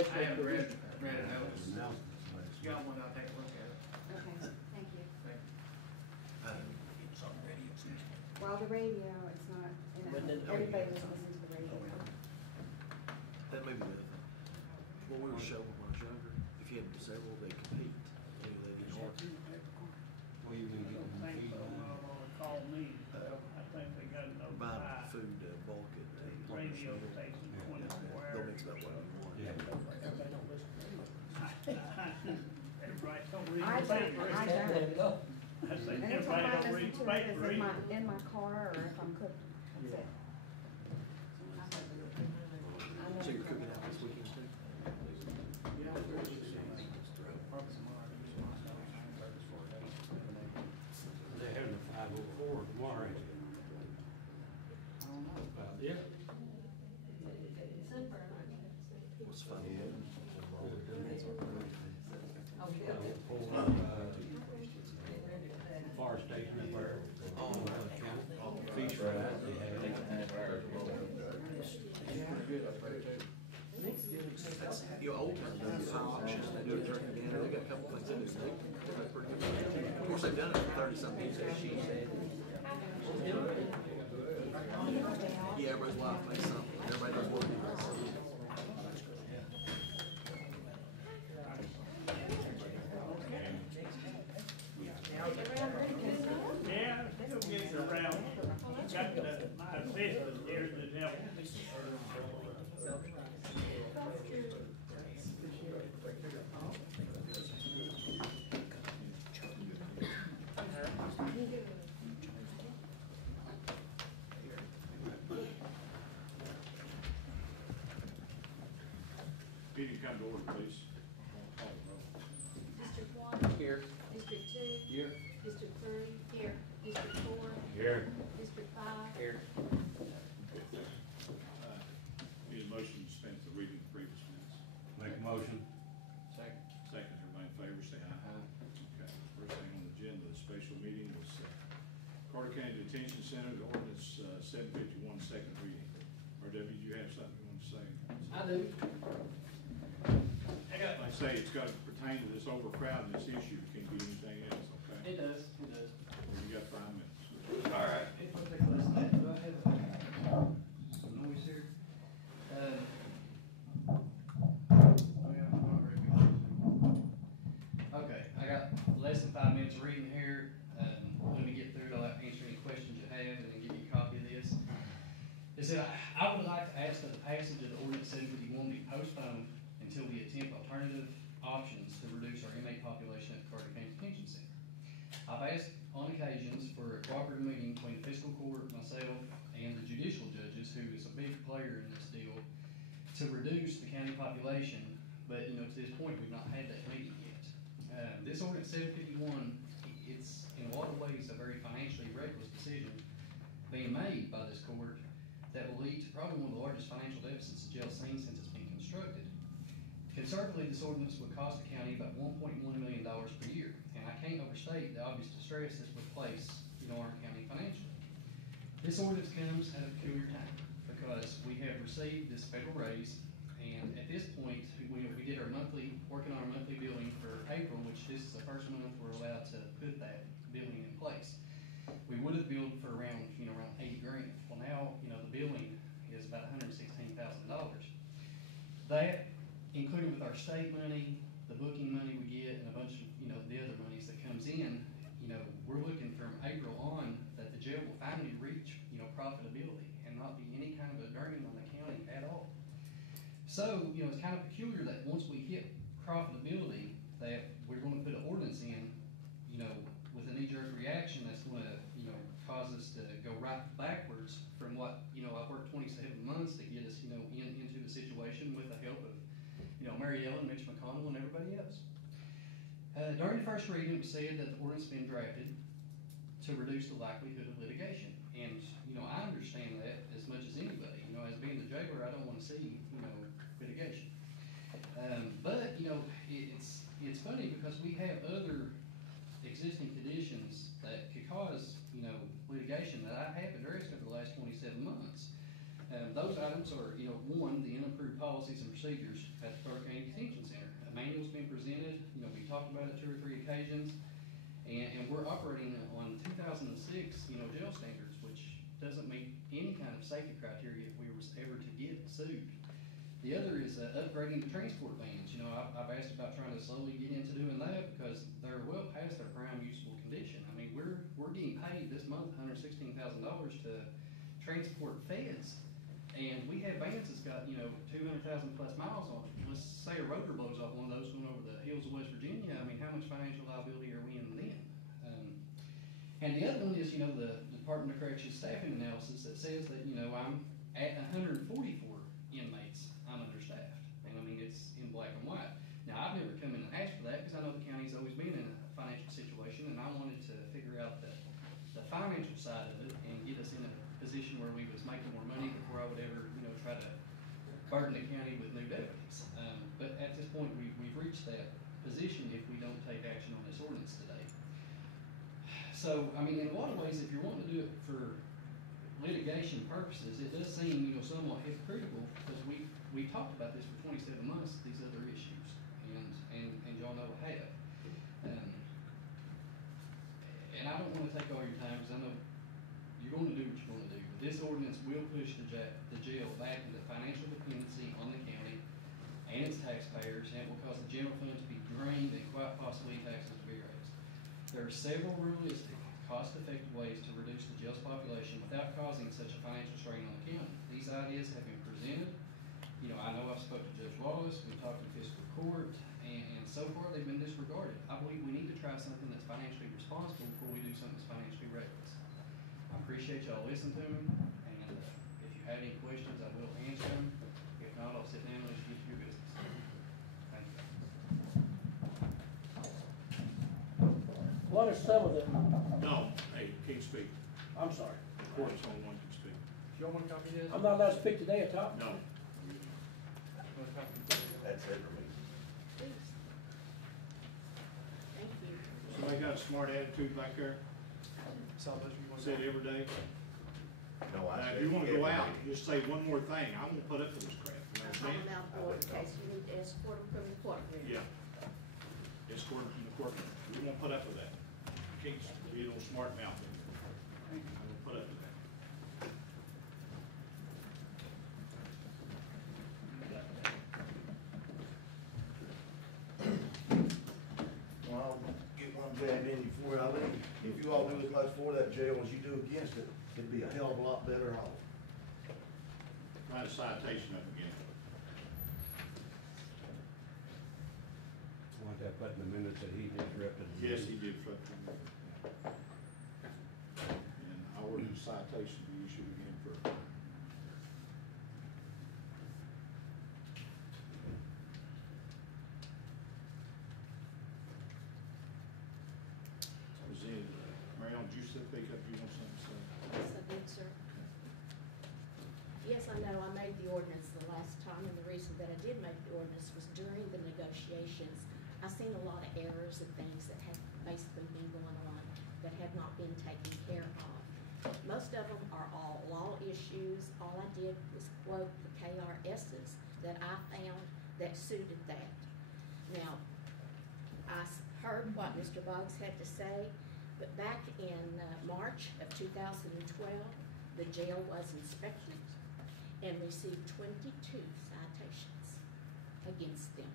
I haven't read it out. If y'all want, I'll take a look at it. Okay, thank you. Thank you. It's on radio station. Well, the radio, it's not, But then- everybody doesn't listen to the radio. That may be the other thing. What we were showing when I was younger, if you had several, they compete. Anyway, they hard. Well, you can get them feed on Call me, I think they got another Buy food, bulk it. radio station 24 They'll hours. mix about whatever you want. Yeah. Everybody don't listen to me. Everybody don't read I the don't, paper. I don't. I say, And it's everybody I don't listen read the to it paper is either. in my car or if I'm cooking. That's it. So you're cooking out this weekend too? They're having a 504 tomorrow. Yeah. What's fun? Fire station up there. Oh, Fish fries. They have. that's, you know, old times, they do auctions, they do a turkey dinner, they got a couple things they do, they're pretty good. Of course, they've done it for 30-something years. Yeah, everybody's wife makes something, everybody does what they do. Yeah, still getting around. Got my assistant here to help. Meeting come to order, please. District 1. Here. District 2. Here. District 3. Here. District 4. Here. District 5. Here. Need a motion to dispense the reading of previous minutes. Make a motion. Second. Second, everybody in favor, say aye. Okay, first thing on the agenda, the special meeting was Carter County Detention Center, the ordinance 751, second reading. R.W., do you have something you want to say? I do. Like I say, it's got to pertain to this overcrowding, this issue. It can't be anything else, okay? It does, it does. Well, you got 5 minutes. All right. If we'll take a listen to that, do I have some noise here? Okay, I got less than 5 minutes of reading here. When we get through it, I'll answer any questions you have and then give you a copy of this. It said, I would like to ask that the passage of the ordinance 751 be postponed until we attempt alternative options to reduce our inmate population at the Carter County Detention Center. I've asked on occasions for a cooperative meeting between the fiscal court, myself, and the judicial judges, who is a big player in this deal, to reduce the county population, but to this point, we've not had that meeting yet. This ordinance 751, it's in a lot of ways a very financially reckless decision being made by this court that will lead to probably one of the largest financial deficits the jail's seen since it's been constructed. Conservatively, this ordinance would cost the county about $1.1 million per year, and I can't overstate the obvious distress this would place our county financially. This ordinance comes at a peculiar time because we have received this federal raise, and at this point, we did our working on our monthly billing for April, which this is the first month we're allowed to put that billing in place. We would have billed for around 80 grand. Well, now, the billing is about $116,000. That, including with our state money, the booking money we get, and a bunch of, the other monies that comes in, we're looking from April on that the jail will finally reach, profitability and not be any kind of a drain on the county at all. So, it's kind of peculiar that once we hit profitability, that we're going to put an ordinance in, with a knee-jerk reaction that's going to, cause us to go right backwards from what, I've worked 27 months to get us, into the situation with the help of, Mary Ellen, Mitch McConnell, and everybody else. During the first reading, it was said that the ordinance had been drafted to reduce the likelihood of litigation. And, I understand that as much as anybody. As being the jailer, I don't want to see, litigation. But, it's funny because we have other existing conditions that could cause, litigation that I have addressed over the last 27 months. Those items are, one, the unapproved policies and procedures at the Carter County Detention Center. A manual's been presented, we talked about it 2 or 3 occasions, and we're operating on 2006, jail standards, which doesn't meet any kind of safety criteria if we were ever to get sued. The other is upgrading the transport vans. I've asked about trying to slowly get into doing that because they're well past their prime usable condition. I mean, we're getting paid this month $116,000 to transport feds. And we have vans that's got, 200,000 plus miles on it. Let's say a rotor blows off one of those going over the hills of West Virginia. I mean, how much financial liability are we in then? And the other one is, the Department of Corrections staffing analysis that says that, I'm at 144 inmates, I'm understaffed. And I mean, it's in black and white. Now, I've never come in and asked for that because I know the county's always been in a financial situation, and I wanted to figure out the financial side of it and get us in a position where we was making more money before I would ever, try to burden the county with new deputies. But at this point, we've reached that position if we don't take action on this ordinance today. So, I mean, in a lot of ways, if you're wanting to do it for litigation purposes, it does seem, somewhat hypocritical because we talked about this for 27 months, these other issues, and y'all know I have. And I don't want to take all your time because I know you're going to do what you're going to do. But this ordinance will push the jail back into financial dependency on the county and its taxpayers, and it will cause the general fund to be drained and quite possibly taxes to be raised. There are several realistic, cost-effective ways to reduce the jail's population without causing such a financial strain on the county. These ideas have been presented. I know I've spoken to Judge Wallace, we talked to fiscal court, and so far they've been disregarded. I believe we need to try something that's financially responsible before we do something that's financially reckless. I appreciate y'all listening to me, and if you have any questions, I will answer them. If not, I'll sit down and let you get to your business. Thank you. What are some of the, No, hey, can't speak. I'm sorry, Of course, only one can speak. Y'all want to copy this? I'm not allowed to speak today at top? No. That's it for me. Please. Thank you. Somebody got a smart attitude back there? Said every day? No, I Now, said. if you wanna go every out, day. just say one more thing, I won't put up with this crap, you I'll call understand? them out for in case you need to escort them from the courtroom. Yeah. Escort them from the courtroom, we won't put up with that. You can't be a little smart mouth. I won't put up with that. Well, I'll get one jab in before I leave. If you all do as much for that jail as you do against it, it'd be a hell of a lot better off. Write a citation up again. Want that put in the minutes that he disrupted? the Yes, meeting? he did, fuck with me. And I ordered a citation to be issued again for. Was it, Marion, did you speak up, you want something to say? Yes, I did, sir. Yes, I know, I made the ordinance the last time, and the reason that I did make the ordinance was during the negotiations, I seen a lot of errors and things that have basically been going on that have not been taken care of. Most of them are all law issues. All I did was quote the KRSs that I found that suited that. Now, I heard what Mr. Boggs had to say, but back in March of 2012, the jail was inspected and received 22 citations against them.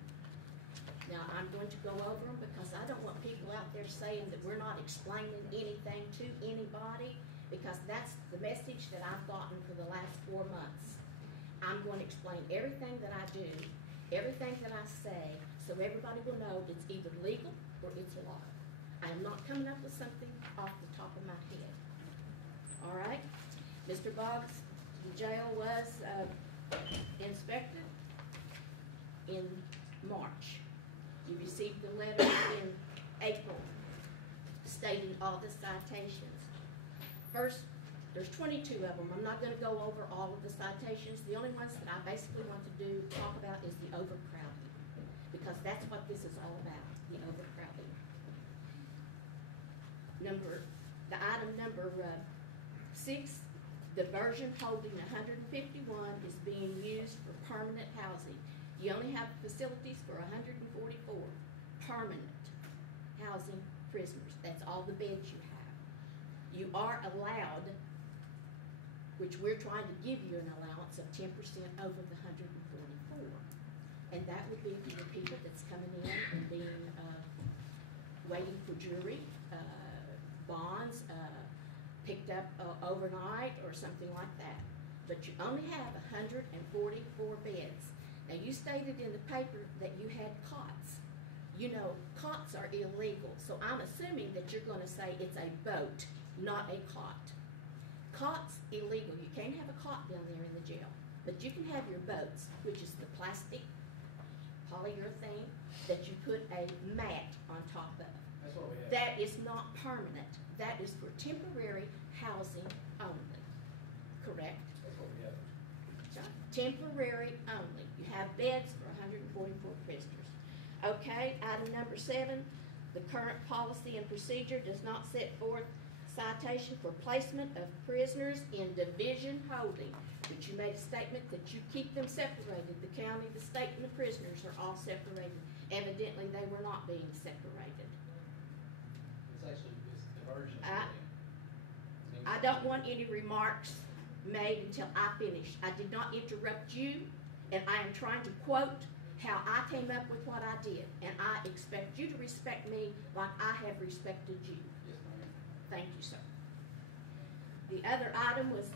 Now, I'm going to go over them because I don't want people out there saying that we're not explaining anything to anybody, because that's the message that I've gotten for the last 4 months. I'm going to explain everything that I do, everything that I say, so everybody will know it's either legal or it's a lie. I am not coming up with something off the top of my head. All right? Mr. Boggs, the jail was inspected in March. You received the letter in April stating all the citations. First, there's 22 of them. I'm not going to go over all of the citations. The only ones that I basically want to talk about is the overcrowding, because that's what this is all about, the overcrowding. The item number 6, The version holding 151 is being used for permanent housing. You only have facilities for 144 permanent housing prisoners. That's all the beds you have. You are allowed, which we're trying to give you an allowance of 10% over the 144. And that would be for the people that's coming in and being, waiting for jury, bonds, picked up overnight or something like that. But you only have 144 beds. Now, you stated in the paper that you had cots. You know, cots are illegal, so I'm assuming that you're gonna say it's a boat, not a cot. Cots illegal. You can't have a cot down there in the jail, but you can have your boats, which is the plastic polyurethane that you put a mat on top of. That's what we have. That is not permanent. That is for temporary housing only, correct? That's what we have. Temporary only. You have beds for 144 prisoners. Okay, item number 7, the current policy and procedure does not set forth citation for placement of prisoners in division holding, but you made a statement that you keep them separated. The county, the state, and the prisoners are all separated. Evidently, they were not being separated. It's actually, it's the version. I don't want any remarks made until I finish. I did not interrupt you, and I am trying to quote how I came up with what I did, and I expect you to respect me like I have respected you. Yes, ma'am. Thank you, sir. The other item was,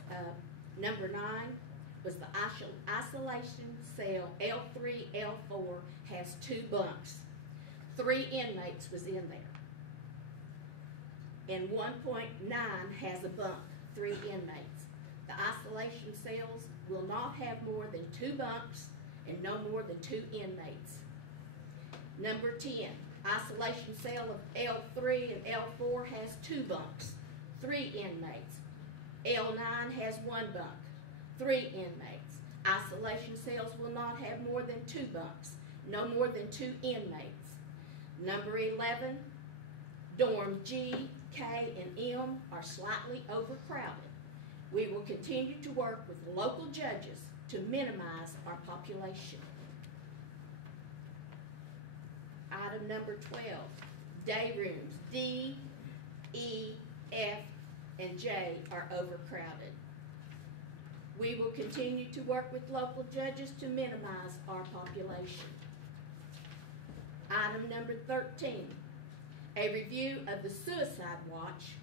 number 9, was the isolation cell L3, L4 has 2 bunks. 3 inmates was in there. And 1.9 has a bunk, 3 inmates. The isolation cells will not have more than 2 bunks and no more than 2 inmates. Number 10, isolation cell of L3 and L4 has 2 bunks, 3 inmates. L9 has 1 bunk, 3 inmates. Isolation cells will not have more than 2 bunks, no more than 2 inmates. Number 11, dorm G, K, and M are slightly overcrowded. We will continue to work with local judges to minimize our population. Item number 12, day rooms D, E, F, and J are overcrowded. We will continue to work with local judges to minimize our population. Item number 13, a review of the suicide watch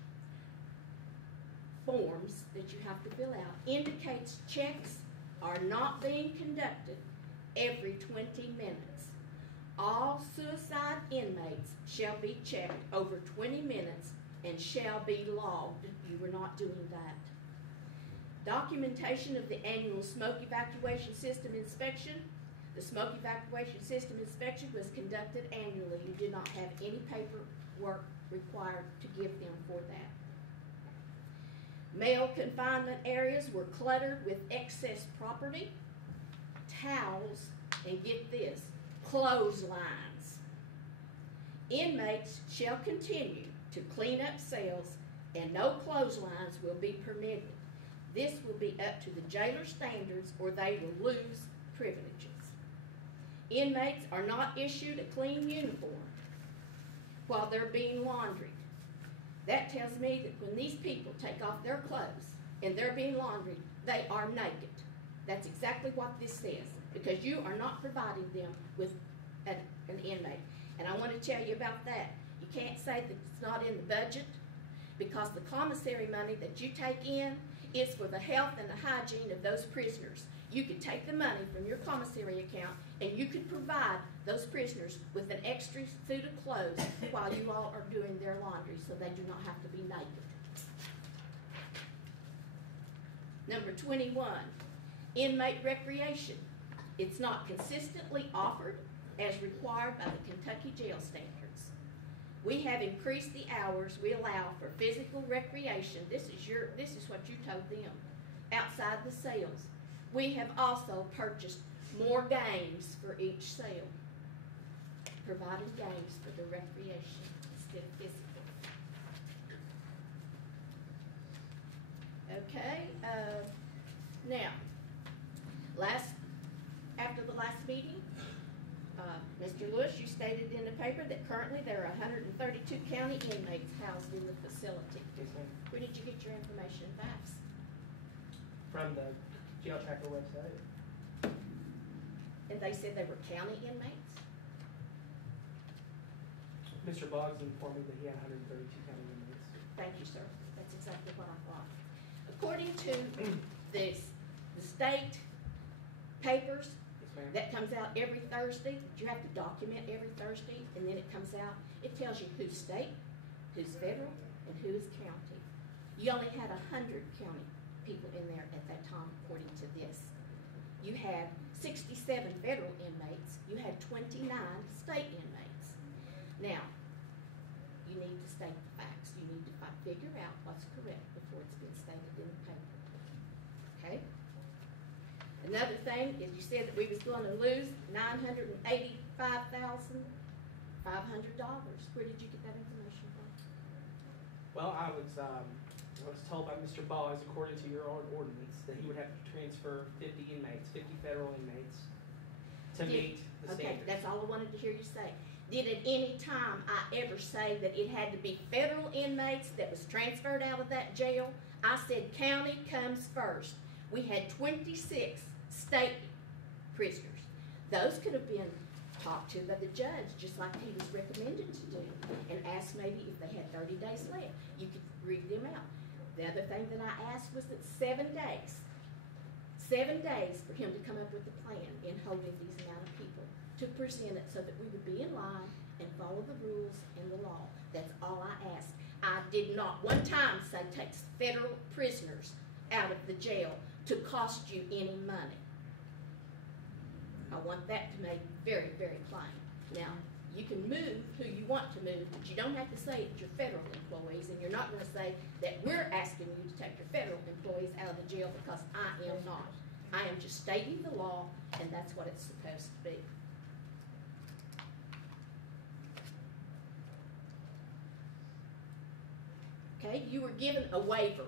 forms that you have to fill out indicates checks are not being conducted every 20 minutes. All suicide inmates shall be checked over 20 minutes and shall be logged. You were not doing that. Documentation of the annual smoke evacuation system inspection. The smoke evacuation system inspection was conducted annually. You did not have any paperwork required to give them for that. Male confinement areas were cluttered with excess property, towels, and get this, clotheslines. Inmates shall continue to clean up cells and no clotheslines will be permitted. This will be up to the jailer standards or they will lose privileges. Inmates are not issued a clean uniform while they're being laundried. That tells me that when these people take off their clothes and they're being laundried, they are naked. That's exactly what this says, because you are not providing them with an inmate. And I want to tell you about that. You can't say that it's not in the budget, because the commissary money that you take in is for the health and the hygiene of those prisoners. You could take the money from your commissary account and you could provide those prisoners with an extra suit of clothes while you all are doing their laundry so they do not have to be naked. Number 21, inmate recreation. It's not consistently offered as required by the Kentucky jail standards. We have increased the hours we allow for physical recreation. This is what you told them, outside the cells. We have also purchased more games for each cell, provided games for the recreation instead of physical. Okay, now, after the last meeting, Mr. Lewis, you stated in the paper that currently there are 132 county inmates housed in the facility. Yes, ma'am. Where did you get your information and facts? From the jail tracker website. And they said they were county inmates? Mr. Boggs informed me that he had 132 county inmates. Thank you, sir. That's exactly what I thought. According to the state papers, Yes, ma'am. that comes out every Thursday, you have to document every Thursday, and then it comes out, it tells you who's state, who's federal, and who is county. You only had 100 county people in there at that time, according to this. You had 67 federal inmates, you had 29 state inmates. Now, you need to state the facts. You need to figure out what's correct before it's been stated in the paper. Okay? Another thing is you said that we was going to lose $985,500. Where did you get that information from? Well, I was told by Mr. Boggs, according to your own ordinance, that he would have to transfer 50 inmates, 50 federal inmates, to meet the Okay, standards. that's all I wanted to hear you say. Did at any time I ever say that it had to be federal inmates that was transferred out of that jail? I said county comes first. We had 26 state prisoners. Those could have been talked to by the judge, just like he was recommended to do, and asked maybe if they had 30 days left. You could read them out. The other thing that I asked was that 7 days for him to come up with a plan in holding these amount of people, to present it so that we would be in line and follow the rules and the law. That's all I asked. I did not one time say take federal prisoners out of the jail to cost you any money. I want that to make very, very plain. Now, you can move who you want to move, but you don't have to say it's your federal employees, and you're not going to say that we're asking you to take your federal employees out of the jail, because I am not. I am just stating the law, and that's what it's supposed to be. Okay, you were given a waiver.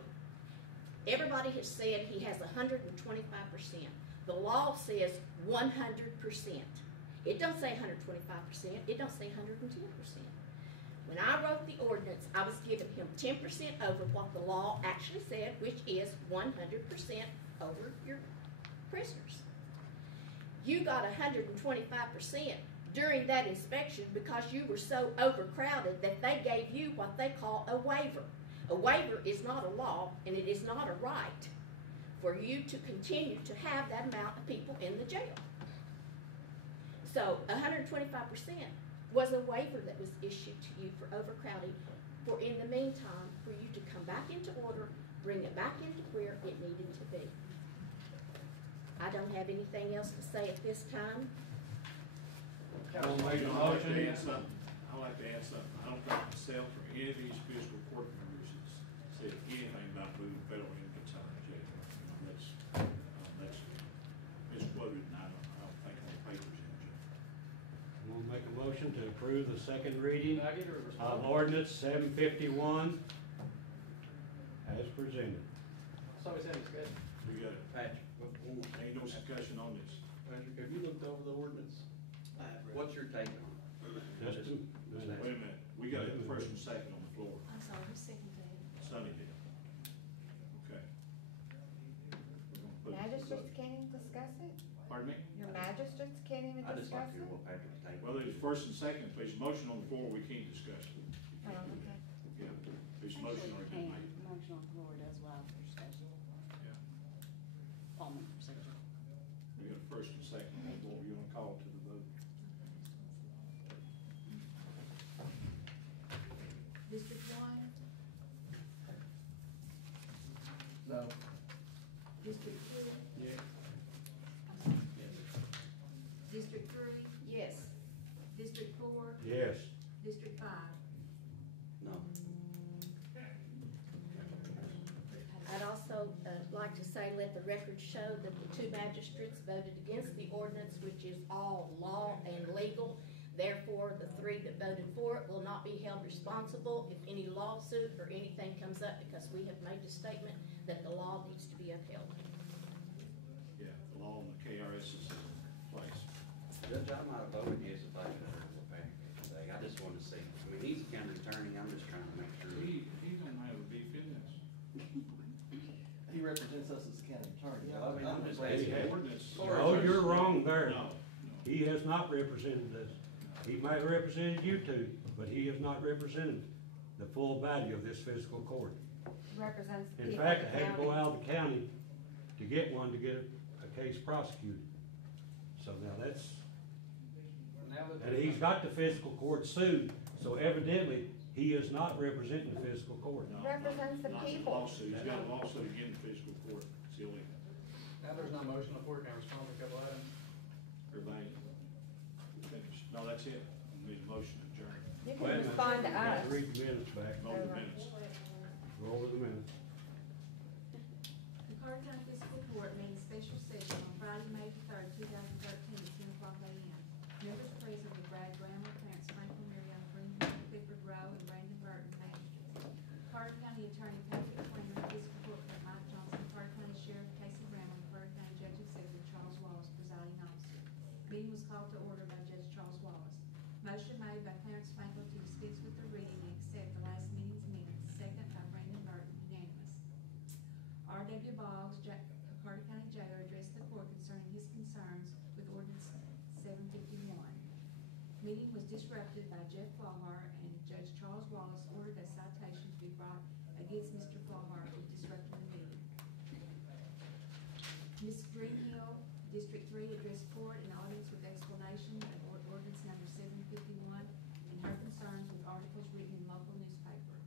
Everybody has said he has 125%. The law says 100%. It don't say 125%. It don't say 110%. When I wrote the ordinance, I was giving him 10% over what the law actually said, which is 100% over your prisoners. You got 125% during that inspection because you were so overcrowded that they gave you what they call a waiver. A waiver is not a law, and it is not a right for you to continue to have that amount of people in the jail. So 125% was a waiver that was issued to you for overcrowding, for in the meantime, for you to come back into order, bring it back into where it needed to be. I don't have anything else to say at this time. I'd like to add something. I don't think myself or any of these fiscal court members has said anything about moving federal inmates out of jail. That's misquoted, and I don't think on the papers in jail. I'm gonna make a motion to approve the second reading Can I get a response? of ordinance 751 as presented. So he said it's good. We got it. Patrick, Ain't no discussion on this. Patrick, have you looked over the ordinance? What's your take on it? Just a minute. Wait a minute, we got it first and second on the floor. I'm sorry, who's second day? Sunny did. Okay. We're gonna put it to the Magistrates vote. can't even discuss it? Pardon me? Your magistrates can't even I just like discuss to hear it? what Patrick's take. Well, there's first and second, if there's a motion on the floor, we can't discuss it. Oh, okay. Yeah, there's a motion already been made. Motion on the floor does allow for discussion. Yeah. Common procedure. We got a first and second on the floor, you wanna call to the vote? District one? No. District two? Yeah. District three? Yes. District four? Yes. District five? No. I'd also like to say, let the record show that the two magistrates voted against the ordinance, which is all law and legal. Therefore, the three that voted for it will not be held responsible if any lawsuit or anything comes up, because we have made the statement that the law needs to be upheld. Yeah, the law and the KRS is in place. Judge, I might have voted yes if I could have heard the back today. I just wanted to see. I mean, he's a county attorney. I'm just trying to make sure. He don't have a beef in this. He represents us as a county attorney. Yeah, I mean, I'm I'm just glad asking. he- Ordinance. Oh, you're wrong there. No, no. He has not represented us. He might have represented you two, but he has not represented the full value of this fiscal court. Represents the In people fact, of I the had to go county. out of the county to get one to get a case prosecuted. So now that's, and he's got the fiscal court sued, so evidently, he is not representing the fiscal court. No, Represents the not people. lawsuit. He's got a lawsuit against the fiscal court. It's illegal. Now there's no motion on the floor, can I respond to a couple items? Everybody finished? No, that's it. We need a motion to adjourn. You Wait a can minute. respond to Got us. Read the minutes back, Vote the minutes. go over the minutes. The Carter County Fiscal Court made a special session on Friday, May 3rd, 2013, at 10 o'clock a.m. Members present were Brad Bramlett, Clarence Franklin, Mariana Greenhill, Clifford Rowe, and Brandon Burton, magistrates. Carter County Attorney Patrick Quinlan, Fiscal Court Clerk Mike Johnson, Carter County Sheriff Casey Bramlett, Carter County Judge Executive Charles Wallace, presiding officer. Meeting was called to order by Judge Charles Wallace. Motion made by Clarence Franklin to dispense with the reading and accept the last meeting's minutes, second by Brandon Burton, unanimous. R.W. Boggs, Carter County Jailer, addressed the court concerning his concerns with ordinance 751. Meeting was disrupted by Jeff Flahar, and Judge Charles Wallace ordered a citation to be brought against Mr. Flahar for disrupting the meeting. Ms. Greenhill, District 3, addressed court and audience with explanation of ordinance number 751 and her concerns with articles written in local newspaper.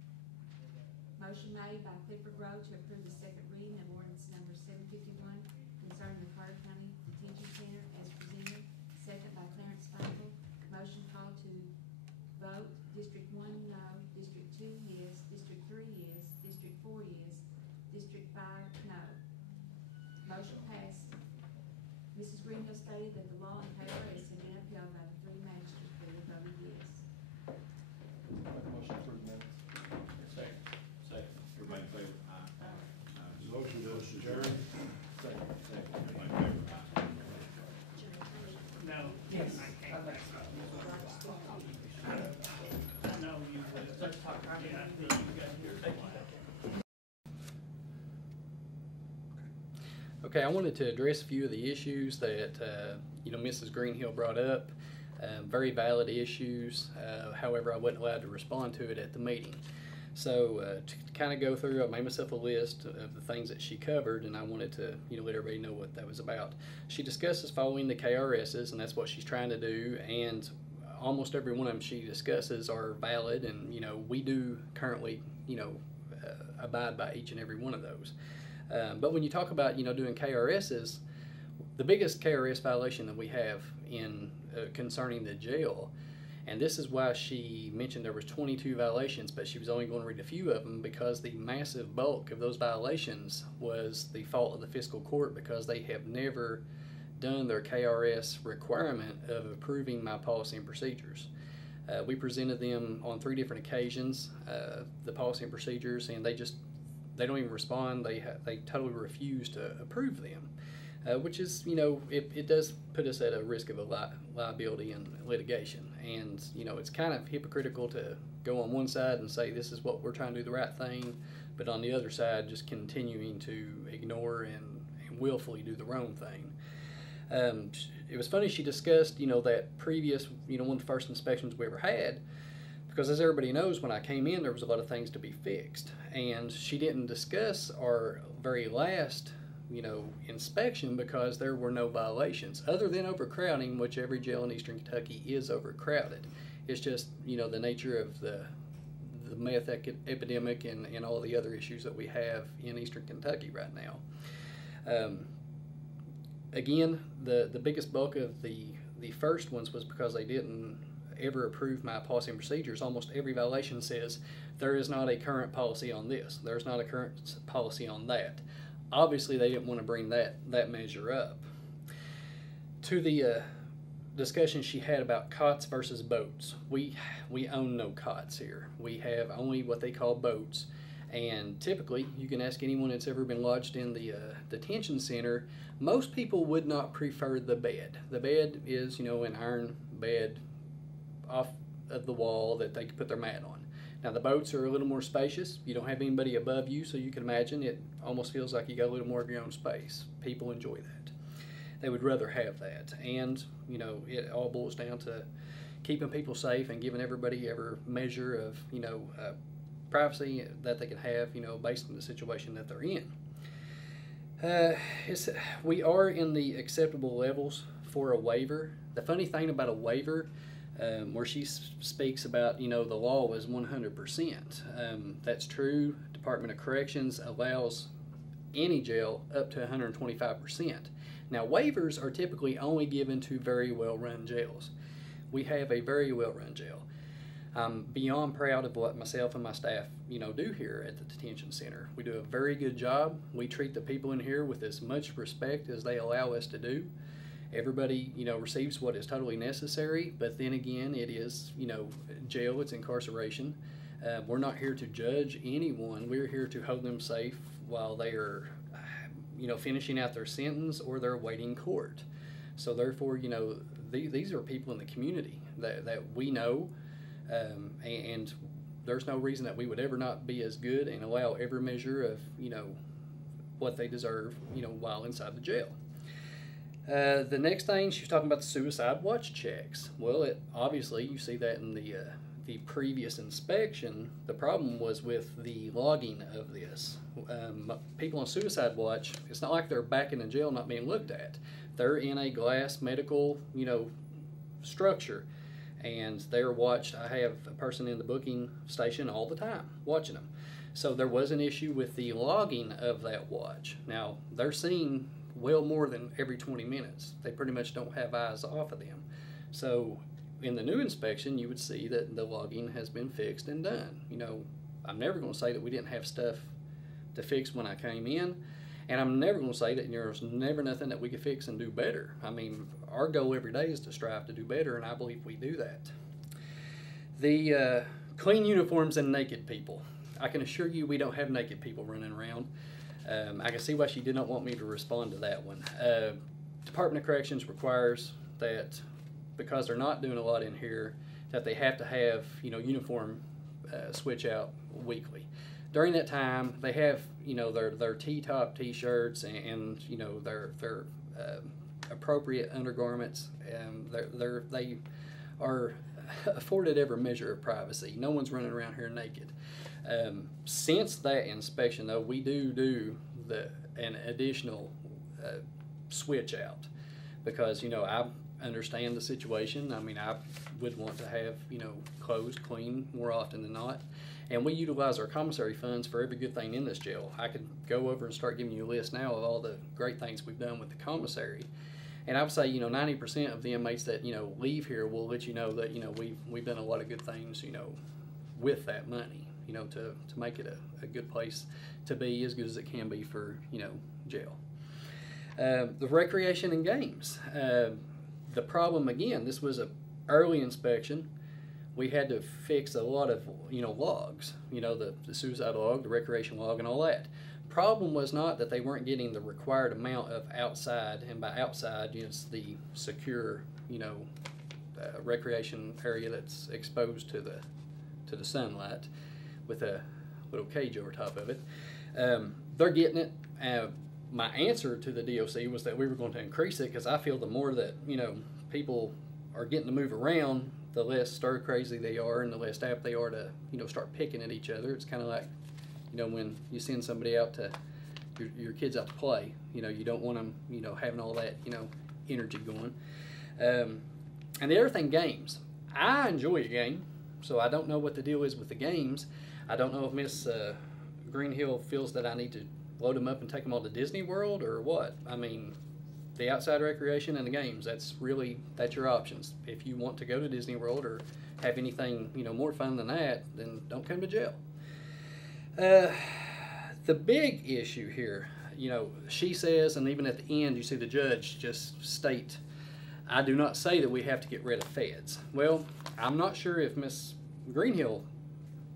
Motion made by Clifford Rowe to approve the second reading of ordinance number 751 concerning the Carter County Detention Center as presented, second by Clarence Franklin. Motion called to vote, District 1, no, District 2, yes, District 3, yes, District 4, yes, District 5, no. Motion passed. Mrs. Greenhill stated that the law and KRS had been upheld by the three magistrates that had voted yes. Make a motion to approve the minutes. Second. Second. Everybody in favor? Aye. Aye. Motion to adjourn. Second. Second. Everybody in favor? Aye. No. Yes. I can't. No, you would. Yeah, I think you got your. Okay, I wanted to address a few of the issues that, Mrs. Greenhill brought up. Very valid issues. However, I wasn't allowed to respond to it at the meeting. So to kind of go through, I made myself a list of the things that she covered, and I wanted to, let everybody know what that was about. She discusses following the KRSs, and that's what she's trying to do. And almost every one of them she discusses are valid, and we do currently, abide by each and every one of those. But when you talk about, doing KRSs, the biggest KRS violation that we have in concerning the jail, and this is why she mentioned there was 22 violations, but she was only going to read a few of them because the massive bulk of those violations was the fault of the fiscal court because they have never done their KRS requirement of approving my policy and procedures. We presented them on 3 different occasions, the policy and procedures, and they don't even respond. They totally refuse to approve them, which is, it does put us at a risk of a liability and litigation. And, it's kind of hypocritical to go on one side and say this is what we're trying to do the right thing, but on the other side just continuing to ignore and willfully do the wrong thing. It was funny she discussed, that previous, one of the first inspections we ever had, because as everybody knows, when I came in, there was a lot of things to be fixed. And she didn't discuss our very last, inspection because there were no violations, other than overcrowding, which every jail in Eastern Kentucky is overcrowded. It's just, the nature of the meth epidemic and all the other issues that we have in Eastern Kentucky right now. Again, the biggest bulk of the first ones was because they didn't ever approve my policy and procedures. Almost every violation says there is not a current policy on this, there's not a current policy on that. Obviously they didn't want to bring that measure up. To the discussion she had about cots versus boats, we own no cots here. We have only what they call boats, And typically, you can ask anyone that's ever been lodged in the detention center, most people would not prefer the bed. The bed is, you know, an iron bed off of the wall that they can put their mat on. Now the boats are a little more spacious. You don't have anybody above you, so you can imagine it almost feels like you got a little more of your own space. People enjoy that. They would rather have that. And, you know, it all boils down to keeping people safe and giving everybody every measure of, you know, privacy that they can have, you know, based on the situation that they're in. We are in the acceptable levels for a waiver. The funny thing about a waiver, where she speaks about, you know, the law was 100%. That's true. Department of Corrections allows any jail up to 125%. Now, waivers are typically only given to very well-run jails. We have a very well-run jail. I'm beyond proud of what myself and my staff, you know, do here at the detention center. We do a very good job. We treat the people in here with as much respect as they allow us to do. Everybody, you know, receives what is totally necessary, but then again, it is, you know, jail, it's incarceration. We're not here to judge anyone. We're here to hold them safe while they are, you know, finishing out their sentence or they're awaiting court. So therefore, you know, these are people in the community that we know, and there's no reason that we would ever not be as good and allow every measure of, you know, what they deserve, you know, while inside the jail. The next thing, she was talking about the suicide watch checks. Well, obviously you see that in the previous inspection. The problem was with the logging of this. People on suicide watch, it's not like they're back in the jail not being looked at. They're in a glass medical, you know, structure, and they're watched. I have a person in the booking station all the time watching them. So there was an issue with the logging of that watch. Now, they're seen well more than every 20 minutes. They pretty much don't have eyes off of them. So in the new inspection, you would see that the logging has been fixed and done. You know, I'm never going to say that we didn't have stuff to fix when I came in, and I'm never going to say that there's never nothing that we could fix and do better. I mean, our goal every day is to strive to do better, and I believe we do that. The clean uniforms and naked people. I can assure you we don't have naked people running around. I can see why she did not want me to respond to that one. Department of Corrections requires that, because they're not doing a lot in here, that they have to have, you know, uniform switch out weekly. During that time, they have, you know, their T-top T-shirts and you know, their appropriate undergarments. They are afforded every measure of privacy. No one's running around here naked. Since that inspection, though, we do an additional switch out, because, you know, I understand the situation. I mean, I would want to have, you know, clothes clean more often than not, and we utilize our commissary funds for every good thing in this jail. I could go over and start giving you a list now of all the great things we've done with the commissary, and I would say, you know, 90% of the inmates that, you know, leave here will let you know that, you know, we've done a lot of good things, you know, with that money, you know, to make it a good place to be, as good as it can be for, you know, jail. The recreation and games. The problem, again, this was an early inspection. We had to fix a lot of, you know, logs, you know, the suicide log, the recreation log, and all that. Problem was not that they weren't getting the required amount of outside, and by outside, you know, it's the secure, you know, recreation area that's exposed to the sunlight with a little cage over top of it. They're getting it. My answer to the DOC was that we were going to increase it, because I feel the more that, you know, people are getting to move around, the less stir crazy they are and the less apt they are to, you know, start picking at each other. It's kind of like, you know, when you send somebody out to, your kids out to play, you know, you don't want them, you know, having all that, you know, energy going. And the other thing, games. I enjoy a game, so I don't know what the deal is with the games. I don't know if Miss Greenhill feels that I need to load them up and take them all to Disney World or what. I mean, the outside recreation and the games, that's your options. If you want to go to Disney World or have anything, you know, more fun than that, then don't come to jail. The big issue here, you know, she says, and even at the end you see the judge just state, I do not say that we have to get rid of feds. Well, I'm not sure if Miss Greenhill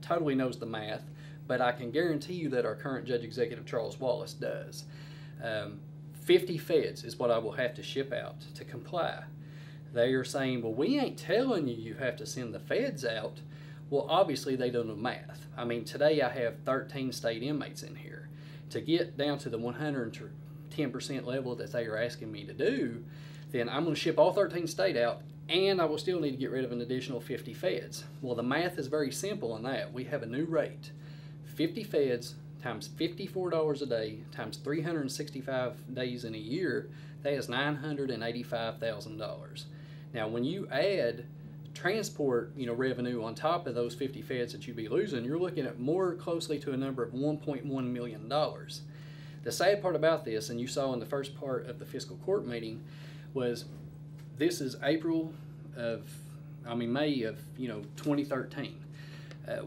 totally knows the math, but I can guarantee you that our current Judge Executive Charles Wallace does. 50 feds is what I will have to ship out to comply. They are saying, well, we ain't telling you you have to send the feds out. Well, obviously they don't know math. I mean, today I have 13 state inmates in here. To get down to the 110% level that they are asking me to do, then I'm going to ship all 13 state out, and I will still need to get rid of an additional 50 feds. Well, the math is very simple on that. We have a new rate. 50 feds times $54 a day times 365 days in a year, that is $985,000. Now, when you add transport, revenue on top of those 50 feds that you'd be losing, you're looking at more closely to a number of $1.1 million. The sad part about this, and you saw in the first part of the fiscal court meeting, was this is May of 2013.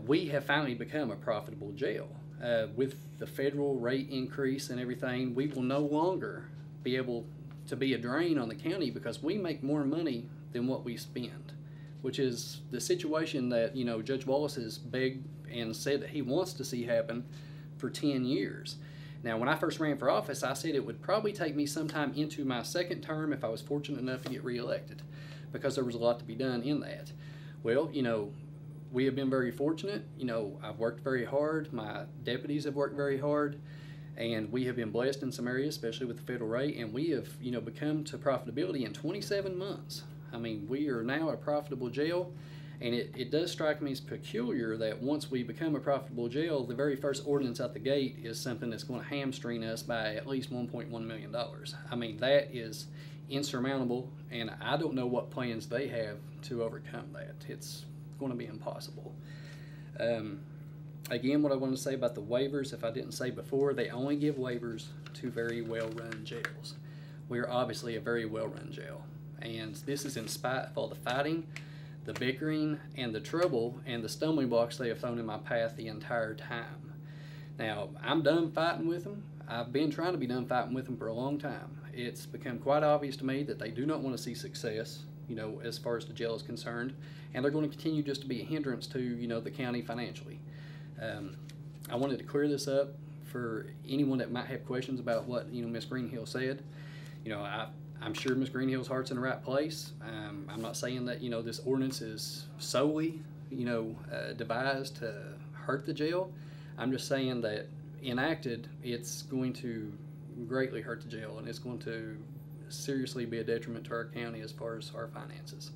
We have finally become a profitable jail. With the federal rate increase and everything, we will no longer be able to be a drain on the county because we make more money than what we spend, which is the situation that, Judge Wallace has begged and said that he wants to see happen for 10 years. Now, when I first ran for office, I said it would probably take me sometime into my second term if I was fortunate enough to get reelected, because there was a lot to be done in that. Well, we have been very fortunate. I've worked very hard. My deputies have worked very hard, and we have been blessed in some areas, especially with the federal rate, and we have, become to profitability in 27 months. I mean, we are now a profitable jail, and it does strike me as peculiar that once we become a profitable jail, the very first ordinance out the gate is something that's going to hamstring us by at least $1.1 million. I mean, that is insurmountable, and I don't know what plans they have to overcome that. It's going to be impossible. Again, what I want to say about the waivers, if I didn't say before, they only give waivers to very well-run jails. We are obviously a very well-run jail, and this is in spite of all the fighting, the bickering, and the trouble, and the stumbling blocks they have thrown in my path the entire time. Now, I'm done fighting with them. I've been trying to be done fighting with them for a long time. It's become quite obvious to me that they do not want to see success, as far as the jail is concerned, and they're going to continue just to be a hindrance to, the county financially. I wanted to clear this up for anyone that might have questions about what, Ms. Greenhill said. I'm sure Ms. Greenhill's heart's in the right place. I'm not saying that, this ordinance is solely, devised to hurt the jail. I'm just saying that enacted, it's going to greatly hurt the jail, and it's going to seriously be a detriment to our county as far as our finances.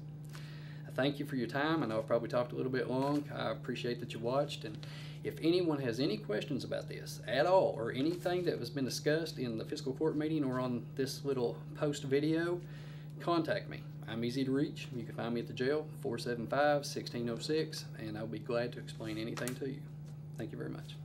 I thank you for your time. I know I've probably talked a little bit long. I appreciate that you watched, and if anyone has any questions about this at all, or anything that has been discussed in the fiscal court meeting or on this little post video, contact me. I'm easy to reach. You can find me at the jail, 475-1606, and I'll be glad to explain anything to you. Thank you very much.